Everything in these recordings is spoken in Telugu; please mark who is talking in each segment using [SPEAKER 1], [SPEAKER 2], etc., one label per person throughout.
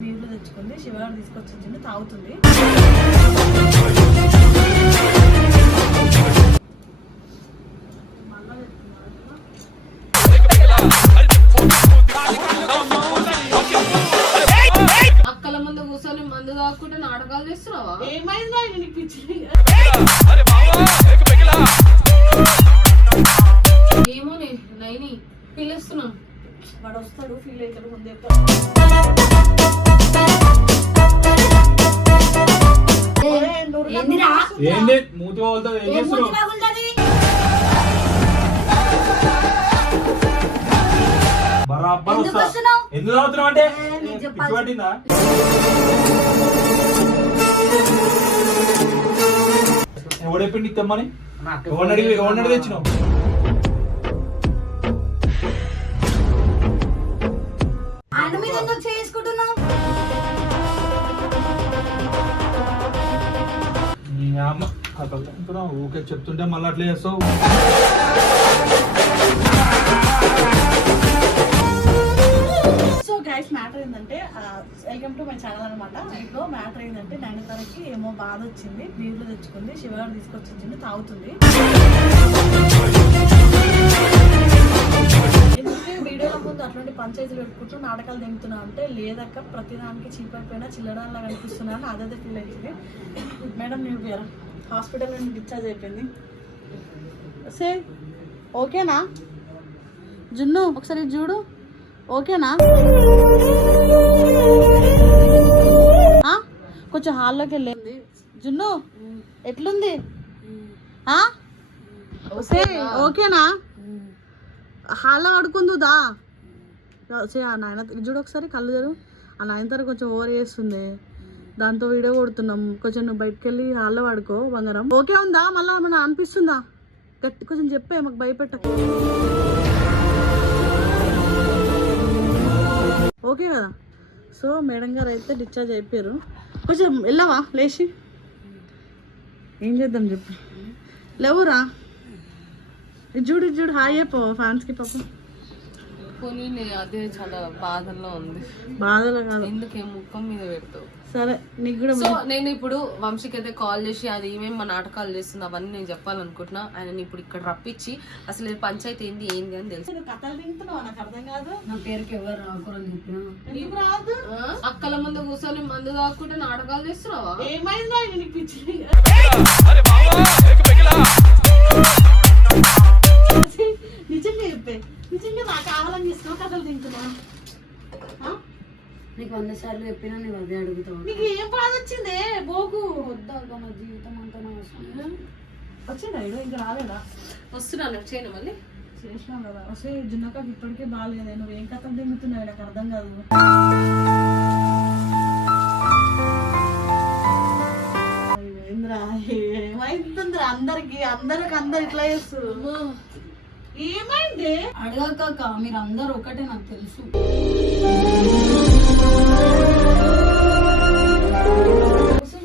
[SPEAKER 1] బీర్లు తెచ్చుకుంది. శివగారు తీసుకొచ్చి ఇచ్చింది తాగుతుంది.
[SPEAKER 2] అక్కల ముందు కూర్చొని మందు తాక్కుంటే నాటకాలు చేస్తున్నావా?
[SPEAKER 1] ఏమైందా పిచ్చి
[SPEAKER 2] ఏమోనే నైని పిలుస్తున్నాం.
[SPEAKER 1] వాడు వస్తాడు ఫీల్ అవుతాడు ముందు
[SPEAKER 3] ఏంటి మూతి వాళ్ళతో ఏం చేస్తున్నావు? బరాబర్
[SPEAKER 4] ఎందుకు
[SPEAKER 3] వస్తా.
[SPEAKER 4] వస్తున్నావు?
[SPEAKER 3] ఎందుకు తాగుతున్నావు అంటే? పిచ్చి పట్టిందా? ఎవడెప్పుడు తెమ్మని? ఎవరిని అడిగి ఎవరిని అడిగి తెచ్చినావు? ఊకే చెప్తుంటే మళ్ళీ అట్లా చేస్తావు.
[SPEAKER 1] సో గైస్ మ్యాటర్ ఏంటంటే వెల్కమ్ టు మై ఛానల్ అనమాట ఇంట్లో మ్యాటర్ ఏంటంటే నైన్తరకి ఏమో బాధ వచ్చింది నీళ్ళు తెచ్చుకుంది శివగారు తీసుకొచ్చింది తాగుతుంది. అటువంటి పంచాయతీలు పెట్టుకుంటూ నాటకాలు దింపుతున్నా అంటే లేదక్క ప్రతిదానికి చీప్ అయిపోయినా చిల్లడాల్లా కనిపిస్తున్నా అని అదే ఫీల్ అవుతుంది. మేడం నేను హాస్పిటల్ నుండి డిశ్చార్జ్ అయిపోయింది. సే ఓకేనా? జున్ను ఒకసారి చూడు. ఓకేనా? కొంచెం హాల్లోకి వెళ్ళింది జున్ను ఎట్లుంది? ఓకే ఓకేనా? హాల్లో ఆడుకుందుదా? సే ఆ నాయన చూడు ఒకసారి కళ్ళు తెరు. ఆ నాయన తర కొంచెం ఓవర్ చేస్తుంది. దాంతో వీడియో కొడుతున్నాం. కొంచెం నువ్వు బయటకు వెళ్ళి హాల్లో పడుకో బంగారం. ఓకే ఉందా? మళ్ళీ మన అనిపిస్తుందా? గట్టి కొంచెం చెప్పే మాకు భయపెట్ట. ఓకే కదా? సో మేడం గారు అయితే డిశ్చార్జ్ అయిపోయారు. కొంచెం వెళ్ళవా? లేచి. ఏం చేద్దాం చెప్పు. లేవురా. ఇది చూడు ఇది చూడు. హాయ్ అయిపో ఫ్యాన్స్కి పాపం.
[SPEAKER 2] పోనీ అదే చాలా బాధల్లో ఉంది.
[SPEAKER 1] బాధలు కాదు.
[SPEAKER 2] ఎందుకే ముఖం మీద పెడతావు
[SPEAKER 1] సరే నీకు కూడా
[SPEAKER 2] సో నేను ఇప్పుడు వంశీకి అయితే కాల్ చేసి అది ఏమేమి మా నాటకాలు చేస్తుంది అవన్నీ నేను చెప్పాలనుకుంటున్నా. ఆయన ఇప్పుడు ఇక్కడ రప్పించి అసలు పంచాయతీ ఏంది ఏంది అని తెలుసు.
[SPEAKER 1] నువ్వు కథలు తింటున్నావు నాకు అర్థం కాదు.
[SPEAKER 4] నా పేరుకి ఎవరు
[SPEAKER 1] రాదు?
[SPEAKER 2] అక్కల ముందు కూర్చొని మందు తాక్కుంటే నాటకాలు చేస్తున్నావా?
[SPEAKER 1] ఏమైందా నీకు పిచ్చి నిజంగా చెప్పే. నిజంగా నాకు కావాలని తీసుకున్నా కథలు తింటున్నా. ఆ?
[SPEAKER 4] నీకు వంద సార్లు చెప్పినా నువ్వు అదే అడుగుతావు
[SPEAKER 1] నీకు ఏం బాధ వచ్చిందే? బోకు.
[SPEAKER 4] వద్దా నా జీవితం అంతా నా అవసరం.
[SPEAKER 1] వచ్చిందా ఇడు ఇంకా రాలేదా?
[SPEAKER 2] వస్తున్నాను చేయను మళ్ళీ.
[SPEAKER 1] చేసినాం కదా. వస్తే జున్నకాకి ఇప్పటికే బాగాలేదే. నువ్వు ఏం కథలు తింగుతున్నావు నాకు అర్థం కాదు. ఏంద్రా? ఏమైతుందిరా అందరికి అందరికి అందరు ఇట్లా చేస్తారు ఏమైంది?
[SPEAKER 4] అడగక మీరు అందరు ఒకటే నాకు తెలుసు.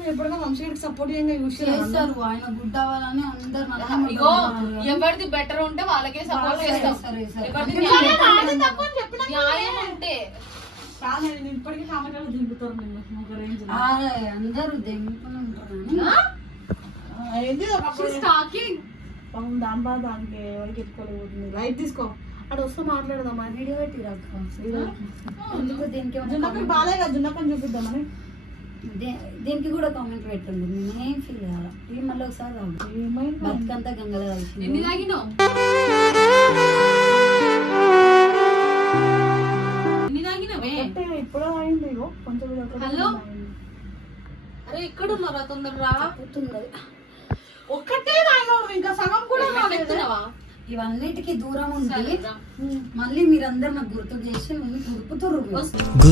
[SPEAKER 1] ఎప్పుడైనా వంశీడికి సపోర్ట్ చేయంగా యూస్
[SPEAKER 4] చేస్తారు ఆయన గుడ్ అవ్వాలని అందరు
[SPEAKER 2] ఇగో. ఎవరిది బెటర్ ఉంటే వాళ్ళకే సపోర్ట్ చేస్తాం.
[SPEAKER 4] సరే సరే.
[SPEAKER 2] ఎవరిది
[SPEAKER 4] అందుకే
[SPEAKER 2] న్యాయం-
[SPEAKER 1] నేను ఇప్పటికీ కామెడీలో దింపుతారు
[SPEAKER 4] అందరూ దెంగుకుని ఉంటారు కానీ
[SPEAKER 1] ఏంది? ఒకప్పుడు
[SPEAKER 2] టాకింగ్
[SPEAKER 1] పాపం దాని బాధ దానికి ఎవరికి ఎత్తుకోలేకపోతుంది. లైట్ తీసుకో. అటు వస్తే మాట్లాడదామా?
[SPEAKER 4] వీడియో పెట్టి రాక ఎందుకు దీనికి ఏమైనా
[SPEAKER 1] జున్నకం బాలే కదా జున్నకం చూపిద్దామని.
[SPEAKER 4] దీనికి కూడా కామెంట్ పెట్టండి. నేనేం ఫీల్ కావాలి ఇది మళ్ళీ ఒకసారి బతుకంతా గంగలో
[SPEAKER 2] ఎన్ని తాగినావు? ఎన్ని తాగినవే?
[SPEAKER 1] ఇప్పుడే కొంచెం
[SPEAKER 2] హలో? అరే ఇక్కడ ఉన్నారా తొందర రా.
[SPEAKER 4] పోతుంది అది.
[SPEAKER 1] ఒక్కటే తాగినావు ఇంకా సగం కూడా రాలేదు
[SPEAKER 2] ఎత్తున్నావా
[SPEAKER 4] ఇవన్నిటికీ దూరం ఉండి. మళ్ళీ మీరందరూ నాకు గుర్తు చేసి నన్ను గుర్తుతుర్రు
[SPEAKER 5] గుర్తుకొస్తున్నాయి.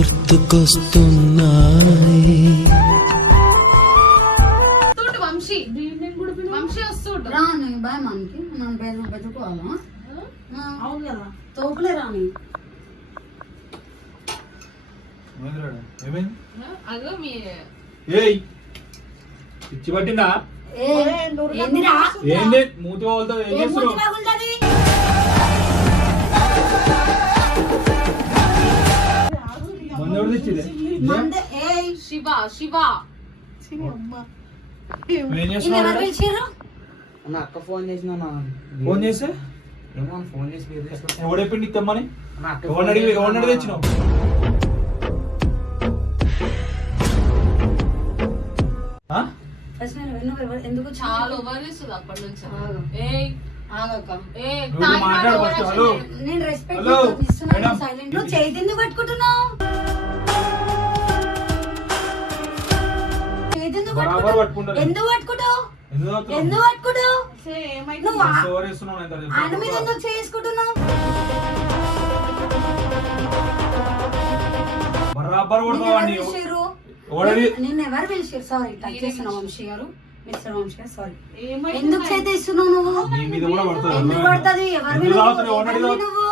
[SPEAKER 2] వస్తుండు వంశీ. వంశీ వస్తుండు.
[SPEAKER 4] రాని బాయ్ మనకి. మన పేరు పెట్టుకోవాలా
[SPEAKER 1] అవును కదా.
[SPEAKER 4] తోపులే రాని.
[SPEAKER 2] అదో మీ
[SPEAKER 3] ఏయ్! పిచ్చి పట్టిందా?
[SPEAKER 4] ఏ?
[SPEAKER 3] ఏంటి మూతి వాళ్ళతో ఏం
[SPEAKER 4] ఏం
[SPEAKER 3] చేస్తున్నావు? మంది ఎవరు
[SPEAKER 4] ఏయ్
[SPEAKER 2] శివ శివ.
[SPEAKER 4] ఈయన
[SPEAKER 3] చేస్తున్నావు?
[SPEAKER 4] ఎవరు పిలిచిర్రు?
[SPEAKER 5] నా అక్క ఫోన్ చేసిన
[SPEAKER 3] ఫోన్ చేస్తే?
[SPEAKER 5] ఏమో ఫోన్ చేసి.
[SPEAKER 3] ఎవడెప్పుడు నీకు తెమ్మని?
[SPEAKER 5] నా అక్క
[SPEAKER 3] ఎవరిని
[SPEAKER 5] ఫోన్
[SPEAKER 3] అడిగి
[SPEAKER 5] చేసిన
[SPEAKER 3] ఎవరిని అడిగి తెచ్చినావు?
[SPEAKER 4] ఫస్ట్ నేను ఎందుకు
[SPEAKER 2] చాలా ఓవర్ చేస్తుంది అప్పటి నుంచి.
[SPEAKER 4] రెస్పెక్ట్ ఇస్తున్నాను. సైలెంట్ నువ్వు పట్టుకుంటున్నావు చేతి ఎందుకు పట్టుకుంటావు? పట్టుకుంటావు? పట్టుకుంటావు నువ్వు. ఆయన మీద చేసుకుంటున్నావు
[SPEAKER 3] బరాబర్
[SPEAKER 4] నిన్ను
[SPEAKER 3] కొడతావా
[SPEAKER 4] ఎవరు సారీ టచ్ చేసిన వంశీ గారు మిస్టర్ వంశీ గారు సారీ
[SPEAKER 1] ఏమైంది
[SPEAKER 4] ఎందుకు నువ్వు?
[SPEAKER 3] నీ మీద కూడా పడుతుంది
[SPEAKER 4] ఎందుకు పడుతుంది? ఎవరి నువ్వు?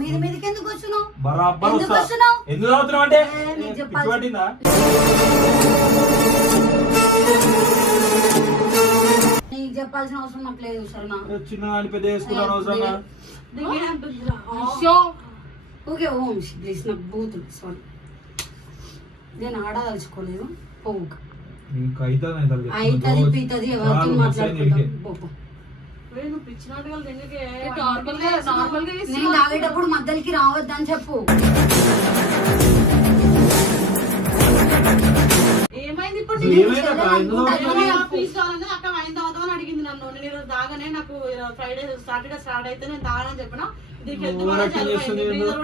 [SPEAKER 4] మీద మీదకి ఎందుకు ఎందుకు వస్తున్నావు?
[SPEAKER 3] ఎందుకు తాగుతున్నావు అంటే?
[SPEAKER 4] నీకు చెప్పాల్సిన అవసరం నాకు లేదు సరేనా
[SPEAKER 3] చిన్న అని పెద్ద
[SPEAKER 4] ఓకే ఓ వంశీ ప్లీజ్ నాకు బూతులు సారీ నేను ఆడదలుచుకోలేదు. పోవు
[SPEAKER 3] నీకు అవుతుంది
[SPEAKER 4] పీతది ఎవరితో
[SPEAKER 3] చాలు,
[SPEAKER 4] మాట్లాడుకుంటాం. నేను తాగేటప్పుడు మధ్యలోకి రావద్దని చెప్పు.
[SPEAKER 1] ఏమైంది ఇప్పుడు? అడిగింది నన్ను నేను ఈరోజు తాగనే నాకు ఫ్రైడే సాటర్డే స్టార్ట్ అయితే నేను తాగనని చెప్పిన. హెల్త్ కూడా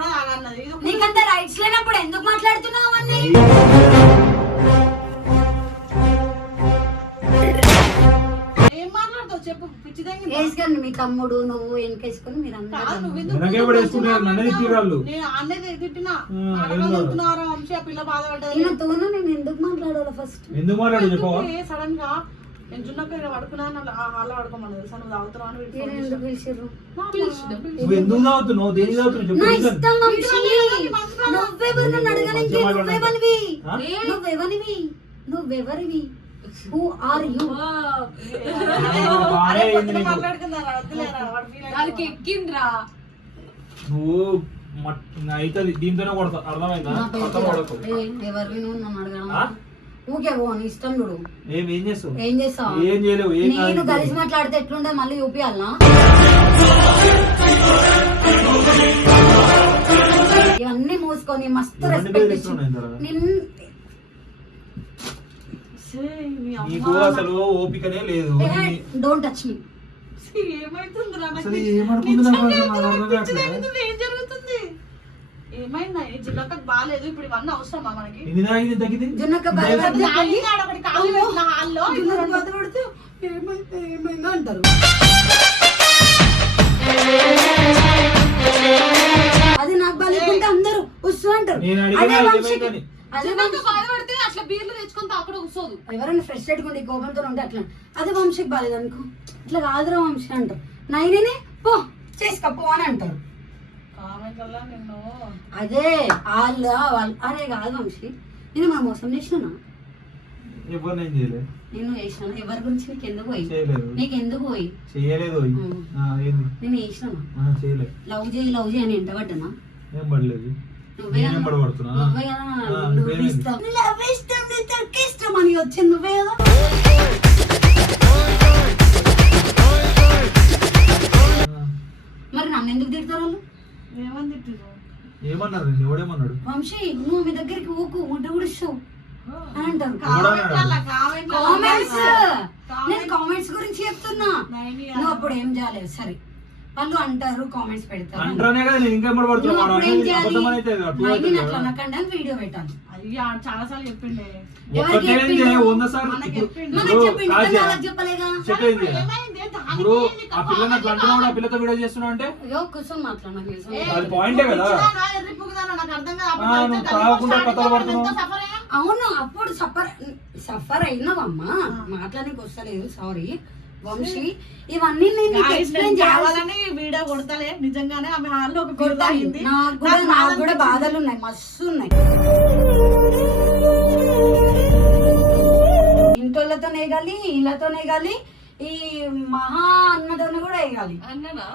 [SPEAKER 1] తాగన్నది.
[SPEAKER 4] నీకంత రైట్స్ లేనప్పుడు ఎందుకు మాట్లాడుతున్నావు అన్నీ?
[SPEAKER 1] ఏం మాట్లాడతావు? చెప్పు
[SPEAKER 4] వేసుకొని మీ తమ్ముడు నువ్వు వెనకేసుకొని మీరు అందరూ తోను నేను ఎందుకు మాట్లాడాలి ఫస్ట్
[SPEAKER 3] ఎందుకు మాట్లాడు చెప్పవా?
[SPEAKER 1] సడన్గా నేను జున్నక్క ఇక్కడ హాల్లో పడుకోమని తెలుసా? నువ్వు తాగుతున్నావు అని.
[SPEAKER 3] నువ్వు ఎందుకు
[SPEAKER 4] నువ్వెవరివి? హూ ఆర్ యు
[SPEAKER 2] దానికి
[SPEAKER 3] నువ్వు అవుతుంది దీంతోనే కొడతా అర్థమైందా?
[SPEAKER 4] ఎవరివి నువ్వు నన్ను అడగడం? ఊకే పో నీ ఇష్టం చూడు.
[SPEAKER 3] ఏం ఏం చేస్తావు?
[SPEAKER 4] ఏం చేస్తావు?
[SPEAKER 3] ఏం చేయలేవు ఏం
[SPEAKER 4] నేను కలిసి మాట్లాడితే ఎట్లుండే? మళ్ళీ చూపియాలనా ఇవన్నీ మూసుకొని మస్తు రెస్పెక్ట్. నిన్ను
[SPEAKER 3] నీకు అసలు ఓపికనే లేదు. నీ-
[SPEAKER 4] డోంట్ టచ్ మీ
[SPEAKER 1] ఏమైతుందిరా ఏం జరుగుతుంది? జిల్లకకు బాగాలేదు ఇప్పుడు ఇవన్నీ అవసరమా మనకి?
[SPEAKER 3] తాగింది తగ్గింది.
[SPEAKER 1] ఒకటి కాలు పెట్టిన హాల్లో
[SPEAKER 4] ఏమైంది ఏమైంది అంటారు. అది నాకు బాగాలేకుంటే అందరూ వస్తూ అంటారు.
[SPEAKER 3] నేను
[SPEAKER 4] అదే వంశీకి. వంశీ.
[SPEAKER 2] బాధపడితే అట్లా బీర్లు తెచ్చుకొని తాకడ కూర్చోదు
[SPEAKER 4] ఎవరైనా ఫ్రస్ట్రేట్ ఉండి కోపంతో ఉంటే అట్లా. అదే వంశీకి బాగాలేదు అనుకో. ఇట్లా కాదురా వంశీ అంటారు. నైనే పో చేసుకోపో అని అంటారు. అదే వాళ్ళ వాళ్ళు అరే కాదు వంశీ నేను మన మోసం చేసినా
[SPEAKER 3] ఎవరు నేను చేయలేదు
[SPEAKER 4] నేను చేసిన ఎవరి గురించి నీకు ఎందుకు పోయి? నీకు ఎందుకు పోయి?
[SPEAKER 3] చేయలేదు
[SPEAKER 4] ఉమ్.
[SPEAKER 3] ఆ, ఏంది?
[SPEAKER 4] నేను చేసిన లవ్ చేయి లవ్ చేయి అని ఎంట పడ్డానా
[SPEAKER 3] ఏం పడలేదు.
[SPEAKER 4] నువ్వే కదా- ఇష్టం. అని వచ్చింది నువ్వే కదా? మరి నన్ను ఎందుకు తిడతారు వాళ్ళు?
[SPEAKER 1] ఏమని తిట్టిరు
[SPEAKER 3] ఏమన్నారు నేను ఎవడేమన్నాడు?
[SPEAKER 4] వంశీ నువ్వు మీ దగ్గరికి ఊకు ముడ్డు అని అంటారు. కామెంట్స్ నేను కామెంట్స్ గురించి చెప్తున్నా.
[SPEAKER 1] నైని
[SPEAKER 4] నువ్వు అప్పుడు ఏం చేయలేదు సరే. వాళ్ళు అంటారు కామెంట్స్ పెడతారు.
[SPEAKER 3] అంటానే కదా నేను ఇంకా
[SPEAKER 4] అప్పుడు ఏం చేయాలి?
[SPEAKER 3] అబద్ధమైతే
[SPEAKER 4] నైని అట్లా అనకండి అని వీడియో పెట్టాలి.
[SPEAKER 1] అయ్యా చాలా సార్లు చెప్పిండే.
[SPEAKER 4] ఎవరికి
[SPEAKER 3] ఒక్కటే
[SPEAKER 4] చెప్పిండు?
[SPEAKER 3] వంద సార్లు
[SPEAKER 1] మనకి
[SPEAKER 3] ఇప్పుడు-
[SPEAKER 1] చెప్పిండు.
[SPEAKER 4] మనకి
[SPEAKER 3] ఇప్పుడు
[SPEAKER 4] చెప్పిండు
[SPEAKER 3] కాదు
[SPEAKER 4] ఇంకా
[SPEAKER 3] కదా.
[SPEAKER 4] వాళ్ళకి చెప్పలేగా
[SPEAKER 3] చెప్పేది
[SPEAKER 1] ఏమైంది? దానికి
[SPEAKER 3] ఇప్పుడు
[SPEAKER 1] ఏంది?
[SPEAKER 3] ఆ పిల్లని అట్లా అంటున్నావు ఆ పిల్లతో వీడియో చేస్తున్నావు అంటే?
[SPEAKER 4] అయ్యో కూర్చొని మాట్లాడు నాకు తెలుసు.
[SPEAKER 3] అది కాదు. ఆ, నువ్వు తాగకుండా కథలు పడుతున్నావు.
[SPEAKER 4] అవును అప్పుడు సఫర్ సఫర్ అయినావమ్మా. మాట్లాడడానికి వస్తలేదు సారీ వంశీ ఇవన్నీ నేను ఎక్స్ప్లెయిన్ చేయాలి
[SPEAKER 1] కావాలని వీడియో కొడతలే నిజంగానే ఆమె హాల్లో ఒక పిల్ల అయింది
[SPEAKER 4] నాకు కూడా. బాధలు ఉన్నాయి మస్తు ఉన్నాయి ఇంటోళ్ళతో వేగాలి వీళ్ళతో వేగాలి ఈ మహా అన్నతోనే కూడా వేగాలి
[SPEAKER 2] అన్ననా?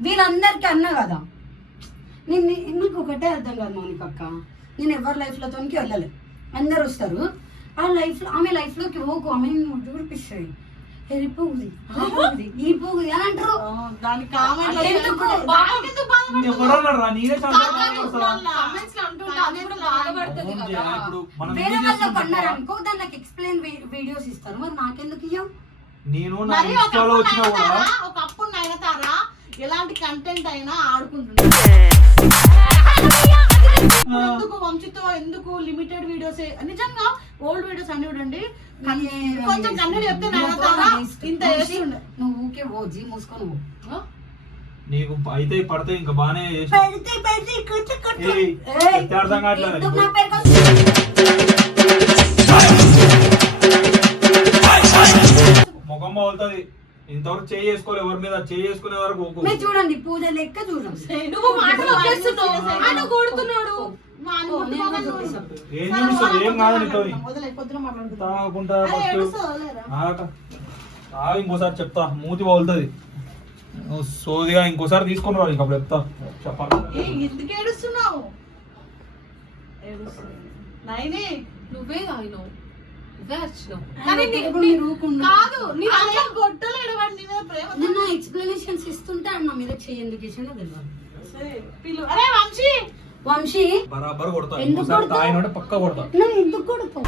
[SPEAKER 4] వీళ్ళందరికీ అన్న కదా. నేను నాకు ఒకటే అర్థం కాదు మౌనిక అక్క నేను ఎవరి లైఫ్లతోనికి వెళ్ళలేదు అందరు వస్తారు. ఆ లైఫ్ ఆమె లైఫ్లోకి పోకు. ఆమె అని అంటారు?
[SPEAKER 1] కామెంట్
[SPEAKER 4] ఎందుకు?
[SPEAKER 2] లో అంటుంటే అది కూడా బాధపడుతుంది కదా.
[SPEAKER 4] వేరే? అనుకో దానికి ఎక్స్ప్లెయిన్ వీడియోస్ ఇస్తారు. మరి నాకెందుకు
[SPEAKER 3] నేను నా
[SPEAKER 1] మరి
[SPEAKER 3] ఇన్స్టాలో
[SPEAKER 1] ఒకప్పుడు
[SPEAKER 3] వచ్చినా కూడా
[SPEAKER 1] నయనతార, ఒకప్పుడు నయనతారా ఎలాంటి కంటెంట్ అయినా ఆడుకుంటుంది ఎందుకు వంశీతో ఎందుకు లిమిటెడ్ వీడియోస్ నిజంగా ఓల్డ్ వీడియోస్ అన్ని చూడండి. కొంచెం కన్నడ చెప్తే ఇంత
[SPEAKER 4] నువ్వు ఊకే పో జీ మూసుకొని పో.
[SPEAKER 3] నీకు అయితే పడితే ఇంకా బానే అర్థం కావట్లేదు? ముఖం బాగుతుంది ఇంతవరకు చేయి చేసుకోవాలి ఎవరి మీద చేయి చేసుకునే వరకు.
[SPEAKER 4] మీరు చూడండి పూజ లెక్క చూడండి.
[SPEAKER 2] నువ్వు మాటలు ఆయన కొడుతున్నాడు.
[SPEAKER 3] ఏం
[SPEAKER 1] సరే,
[SPEAKER 3] చూస్తావు? ఏం కాదు
[SPEAKER 1] వదిలే,
[SPEAKER 3] నీతో
[SPEAKER 1] వదిలే, పొద్దున మాట్లాడుకుందాం.
[SPEAKER 3] తాగుకుంటా
[SPEAKER 1] అరే,
[SPEAKER 3] ఫస్ట్.
[SPEAKER 1] ఏడుస్తావా లేరా?
[SPEAKER 3] ఆగట ఆగు ఇంకోసారి చెప్తా. మూతి నువ్వు సోదిగా ఇంకోసారి తీసుకొని రా అప్పుడు చెప్తా. చెప్పాలి.
[SPEAKER 1] ఏ, ఎందుకు ఏడుస్తున్నావు?
[SPEAKER 2] నువ్వే తాగినావు.
[SPEAKER 4] ఎక్స్ప్లెనేషన్స్ ఇస్తుంటే అన్న మీద
[SPEAKER 1] పిలు. అరే వంశీ!
[SPEAKER 4] వంశీ!
[SPEAKER 3] బరాబర్ కొడతా
[SPEAKER 4] ఎందుకు
[SPEAKER 3] పక్క కొడతా.
[SPEAKER 4] కొడతావు?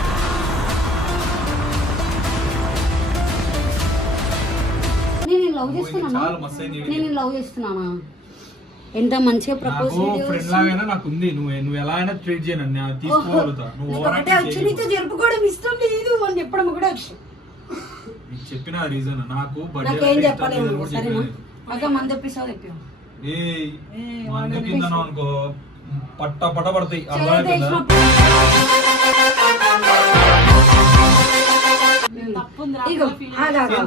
[SPEAKER 4] నేను లవ్ చేస్తున్నానా. నేను లవ్ చేస్తున్నానా? ఎంత మంచిగా ప్రపోజ్
[SPEAKER 3] నాకు ఫ్రెండ్ లాగైనా నాకు ఉంది. నువ్వు నువ్వు ఎలా అయినా ట్రీట్ చేయను నేను తీసుకోగలుగుతా నువ్వు ఓవర్
[SPEAKER 4] నీతో జరుపుకోవడం ఇష్టం లేదు అని చెప్పడం కూడా
[SPEAKER 3] నీకు చెప్పిన రీజన్ నాకు బర్త్డే
[SPEAKER 4] నాకేం చెప్పలేము సరేనా? అక్క మంది ఎపిసోడ్ చెప్పావు
[SPEAKER 3] ఏ మందు కిందనో అనుకో. పట్ట పట్ట పడతాయి. అర్థమైపోయిందా.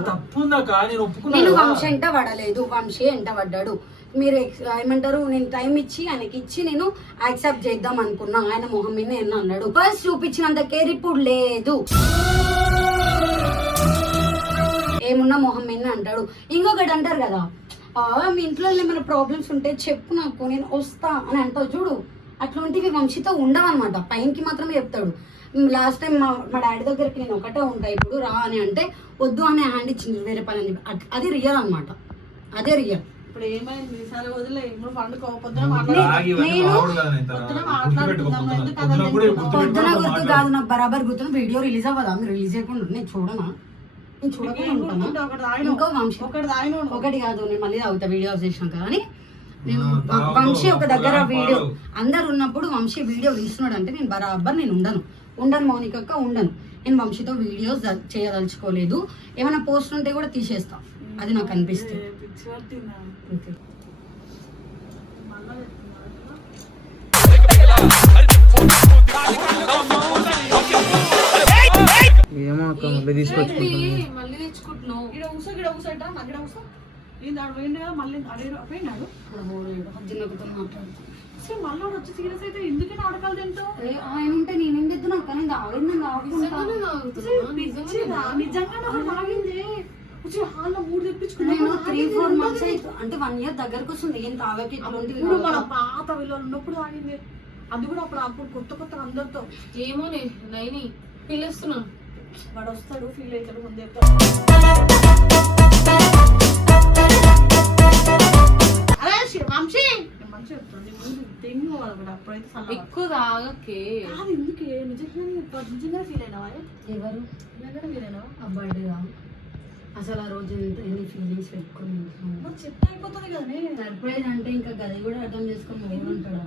[SPEAKER 3] తప్పుందా? కా నేను.
[SPEAKER 4] వంశీ ఎంట పడలేదు వంశీ ఎంట పడ్డాడు. మీరు ఎక్స్- ఏమంటారు నేను టైం ఇచ్చి ఆయనకి ఇచ్చి నేను యాక్సెప్ట్ చేద్దాం అనుకున్నా. ఆయన మొహం మీద ఎన్నో అన్నాడు. ఫస్ట్ చూపించినంత కేర్ ఇప్పుడు లేదు. ఏమున్నా మొహం మీద అంటాడు. ఇంకొకటి అంటారు కదా మీ ఇంట్లో ఏమైనా ప్రాబ్లమ్స్ ఉంటే చెప్పు నాకు నేను వస్తా అని అంటావు చూడు. అట్లాంటివి వంశీతో ఉండవన్నమాట. పైనకి మాత్రమే చెప్తాడు. లాస్ట్ టైం మా మా డాడీ దగ్గరికి నేను ఒకటే ఉంటా ఇప్పుడు రా అని అంటే వద్దు అనే హ్యాండ్ ఇచ్చింది వేరే పని అని అది రియల్ అన్నమాట. అదే రియల్
[SPEAKER 1] ఇప్పుడు ఏమైంది? సరే వదిలే ఇప్పుడు పండుకో పొద్దున
[SPEAKER 4] గుర్తు. కాదు నాకు బరాబర్ గుర్తున్న వీడియో రిలీజ్ అవ్వదా మీరు రిలీజ్ చేయకుండా నేను చూడనా? నేను చూడకుండా. ఇంకో వంశీ.
[SPEAKER 1] ఒకటి
[SPEAKER 4] కాదు నేను మళ్ళీ తాగుతా వీడియోస్ చేసినాక. కానీ నేను వంశీ ఒక దగ్గర వీడియో. అందరు ఉన్నప్పుడు వంశీ వీడియో తీస్తున్నాడు అంటే నేను బరాబర్ నేను ఉండను. ఉండను మౌనికక్క ఉండను. నేను వంశీతో వీడియోస్ చేయదలుచుకోలేదు. ఏమైనా పోస్ట్ ఉంటే కూడా తీసేస్తా. అది నాకు అనిపిస్తుంది? అంతే.
[SPEAKER 1] మళ్ళా చెప్తున్నా.
[SPEAKER 5] ఏమో అక్క మళ్ళీ
[SPEAKER 1] పోయినాడు వచ్చి సీరియస్ అయితే ఎందుకు నాటకాలు తింటావు?
[SPEAKER 4] ఏ, ఆయన ఉంటే నేనేం చేద్దు నాకు? కానీ ఆగింది?
[SPEAKER 1] హాల్లో మూడు
[SPEAKER 4] త్రీ ఫోర్ మంత్స్ అంటే వన్ ఇయర్ దగ్గరకు వస్తుంది. ఏం తాగకి
[SPEAKER 1] ఇప్పుడు మన. పాత విలువలు ఉన్నప్పుడు తాగింది. అది కూడా అప్పుడు అప్పుడు కొత్త కొత్త అందరితో.
[SPEAKER 2] ఏమోనే నైని పిలుస్తున్నాను
[SPEAKER 1] వాడు వస్తాడు ఫీల్ అవుతాడు ముందే అరే వంశీ! మంచిగా ముందు తెంగు వాళ్ళు కూడా. అప్పుడైతే.
[SPEAKER 2] ఎక్కువ తాగకే.
[SPEAKER 1] కాదు ఎందుకే? నిజంగానే ఫీల్ అయినావా?
[SPEAKER 4] ఎవరు?
[SPEAKER 1] నిజంగానే ఫీల్ అయినావా?
[SPEAKER 4] అబ్బాయిగా అసలు ఆ రోజు ఎంత ఎన్ని ఫీలింగ్స్ పెట్టుకుని
[SPEAKER 1] చెప్తే అయిపోతుంది కదనే.
[SPEAKER 4] సర్ప్రైజ్ అంటే ఇంకా గది కూడా అర్థం చేసుకొని ఎవరు ఉంటాడా?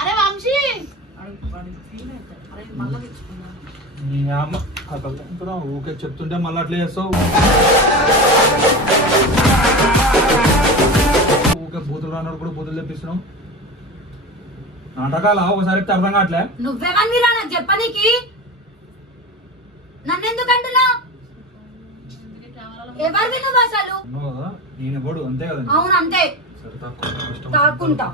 [SPEAKER 1] అరే వంశీ!
[SPEAKER 3] నీ అమ్మ ఇక్కడ ఊకే చెప్తుంటే మళ్ళీ అట్లే చేస్తావు? ఊకే బూతులు రానప్పుడు కూడా బూతులు తెప్పిస్తున్నావు? నాటకాల? ఒకసారి చెప్తే అర్థం కావట్లే?
[SPEAKER 4] నువ్వెవరిని రా నాకు చెప్పనీకి? నన్నెందుకు అంటున్నావు ఎవరివి నువ్వు అసలు?
[SPEAKER 3] కదా నేను ఎవడు అంతే కదా
[SPEAKER 4] అవును అంతే.
[SPEAKER 3] సరే తక్కువ ఇష్టం.
[SPEAKER 4] తాకుంటా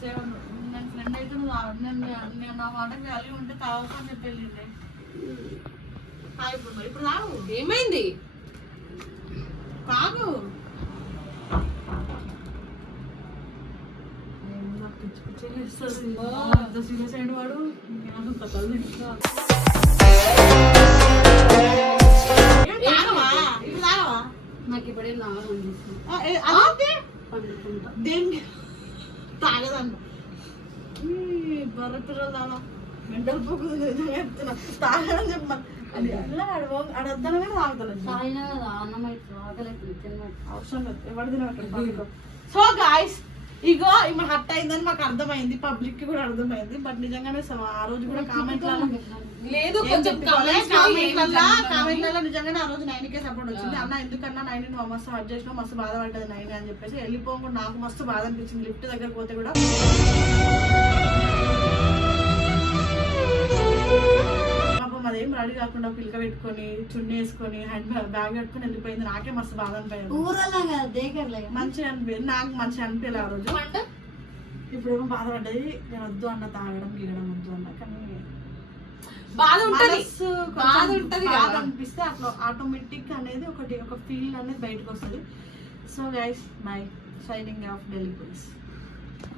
[SPEAKER 1] సేవన్ నేను ఫ్రెండ్ అయితే నువ్వు ఆ- నేను నేను నా మాట వాల్యూ ఉంటే తాగుతా అని చెప్పి వెళ్ళిండే హాయ్ ఇప్పుడు మరి ఇప్పుడు ఇప్పుడు తాగు.
[SPEAKER 2] ఏమైంది?
[SPEAKER 1] అయిన వాడు?
[SPEAKER 4] నాకు ఇప్పుడే
[SPEAKER 1] తాగదన్న. బర్ర పిల్లలు తాగా మెంటల్ పోకు చెప్తున్నా. తాగదని చెప్పమని. అది అలా అడవ అడద్దనమే తాగుతాను
[SPEAKER 4] తాగినా కదా అన్నం అయితే ఆకలేదు తిన్నట్టు
[SPEAKER 1] అవసరం లేదు. ఎవరు తినట్టు సో గాయస్ ఇగో ఈమె హట్ అయిందని మాకు అర్థమైంది. పబ్లిక్కి కూడా అర్థమైంది. బట్ నిజంగానే ఆ రోజు కూడా కామెంట్లలో
[SPEAKER 2] లేదు కొంచెం.
[SPEAKER 1] కామెంట్లలో నిజంగానే ఆ రోజు నైన్కే సపోర్ట్ వచ్చింది. అన్న ఎందుకన్నా నైన్ నువ్వు మస్తు హర్ట్ చేసినావు మస్తు బాధపడ్డది నైన్ అని చెప్పేసి వెళ్ళిపోకుండా నాకు మస్తు బాధ అనిపించింది. లిఫ్ట్ దగ్గర పోతే కూడా అదేం రెడీ కాకుండా పిలక పెట్టుకొని చున్నీ వేసుకొని హ్యాండ్ బ్యాగ్ కట్టుకొని వెళ్ళిపోయింది. నాకే మస్తు బాధ అనిపోయింది
[SPEAKER 4] ఊరలా కదా దేకర్లే
[SPEAKER 1] మంచిగా అనిపించింది నాకు మంచిగా అనిపించలే ఆ రోజు. ఇప్పుడేమో బాధపడ్డది. నేను వద్దు అన్న తాగడం గీయడం వద్దు అన్న. కానీ
[SPEAKER 2] బాధ ఉంటది.
[SPEAKER 1] మనస్సు
[SPEAKER 2] బాధ
[SPEAKER 1] కొంచెం
[SPEAKER 2] ఉంటది
[SPEAKER 1] బాధ
[SPEAKER 2] కదా.
[SPEAKER 1] అనిపిస్తే అట్లా ఆటోమేటిక్ అనేది ఒకటి ఒక ఫీల్ అనేది బయటకు వస్తుంది. So guys bye signing off Delhi police